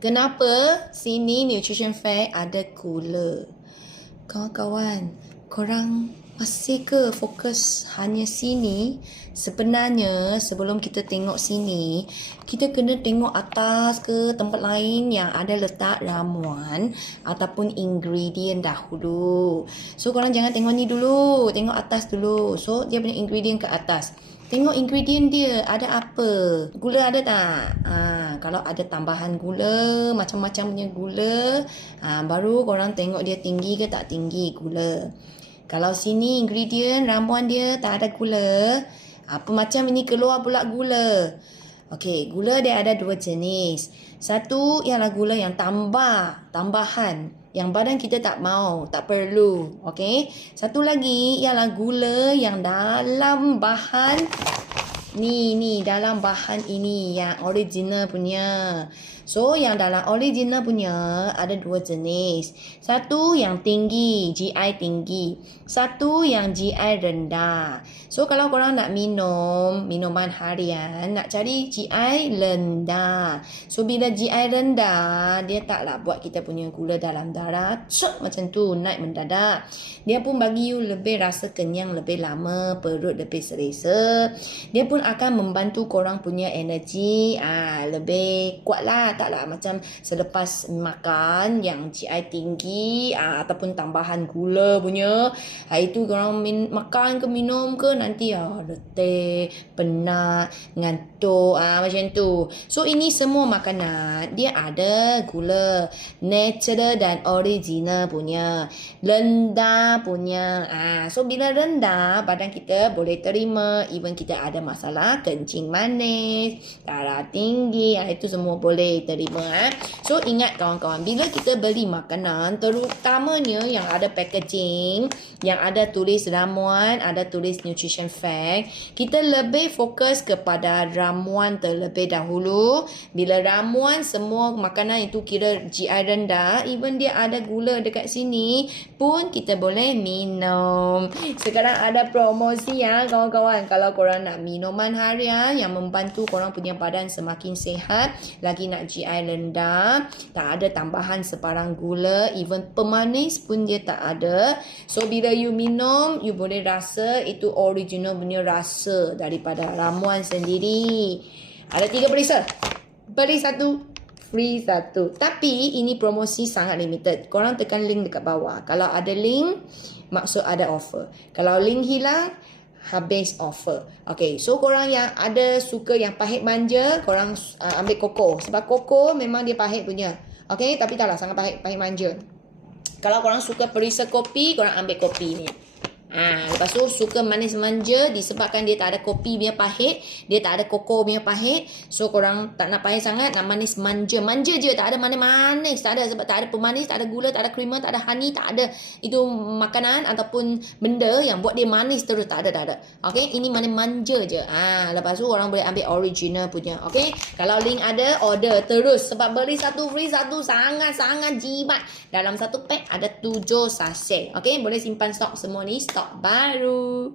Kenapa sini nutrition fact ada gula? Kawan-kawan, korang masih ke fokus hanya sini? Sebenarnya sebelum kita tengok sini, kita kena tengok atas ke tempat lain yang ada letak ramuan ataupun ingredient dahulu. So korang jangan tengok ni dulu, tengok atas dulu. So dia punya ingredient ke atas. Tengok ingredient dia ada apa. Gula ada tak? Kalau ada tambahan gula, macam-macam punya gula, baru korang tengok dia tinggi ke tak tinggi gula. Kalau sini ingredient ramuan dia tak ada gula, apa macam ini keluar pula gula. Okey, gula dia ada dua jenis. Satu ialah gula yang tambahan yang badan kita tak mau, tak perlu. Okey. Satu lagi ialah gula yang dalam bahan ni dalam bahan ini yang original punya. So yang dalam original punya ada dua jenis. Satu yang tinggi, GI tinggi. Satu yang GI rendah. So kalau korang nak minum minuman harian, nak cari GI rendah. So bila GI rendah, dia taklah buat kita punya gula dalam darah macam tu naik mendadak. Dia pun bagi you lebih rasa kenyang lebih lama, perut lebih selesa. Dia pun akan membantu korang punya energi lebih kuat lah. Taklah macam selepas makan yang GI tinggi ataupun tambahan gula punya, itu korang makan ke minum ke nanti letih, penat, ngantuk macam tu. So ini semua makanan dia ada gula natural dan original punya, rendah punya. So bila rendah, badan kita boleh terima. Even kita ada masalah kencing manis, darah tinggi, itu semua boleh terima. So ingat kawan-kawan, bila kita beli makanan, terutamanya yang ada packaging, yang ada tulis ramuan, ada tulis nutrition fact, kita lebih fokus kepada ramuan terlebih dahulu. Bila ramuan semua makanan itu kira GI rendah, even dia ada gula dekat sini pun kita boleh minum. Sekarang ada promosi kawan-kawan. Kalau korang nak minuman harian yang membantu korang punya badan semakin sihat, lagi nak GI rendah, tak ada tambahan sebarang gula, even pemanis pun dia tak ada. So bila you minum, you boleh rasa itu original punya rasa daripada ramuan sendiri. Ada 3 perisa. Beli 1 free 1. Tapi ini promosi sangat limited. Korang tekan link dekat bawah. Kalau ada link, maksud ada offer. Kalau link hilang, habis offer. Okay, so korang yang ada suka yang pahit manja, korang ambil koko. Sebab koko memang dia pahit punya. Okay, tapi taklah sangat pahit manja. Kalau korang suka perisa kopi, korang ambil kopi ni. Lepas tu suka manis manja, disebabkan dia tak ada kopi punya pahit, dia tak ada koko punya pahit. So korang tak nak pahit sangat, nak manis manja. Manja je, tak ada manis-manis, tak ada. Sebab tak ada pemanis, tak ada gula, tak ada creamer, tak ada honey, tak ada. Itu makanan ataupun benda yang buat dia manis terus, tak ada. Okay, ini manis manja je. Lepas tu orang boleh ambil original punya. Okay, kalau link ada, order terus. Sebab beli 1 free 1 sangat-sangat jimat. Dalam satu pack ada 7 sachet. Okay, boleh simpan stok semua ni, stok baru.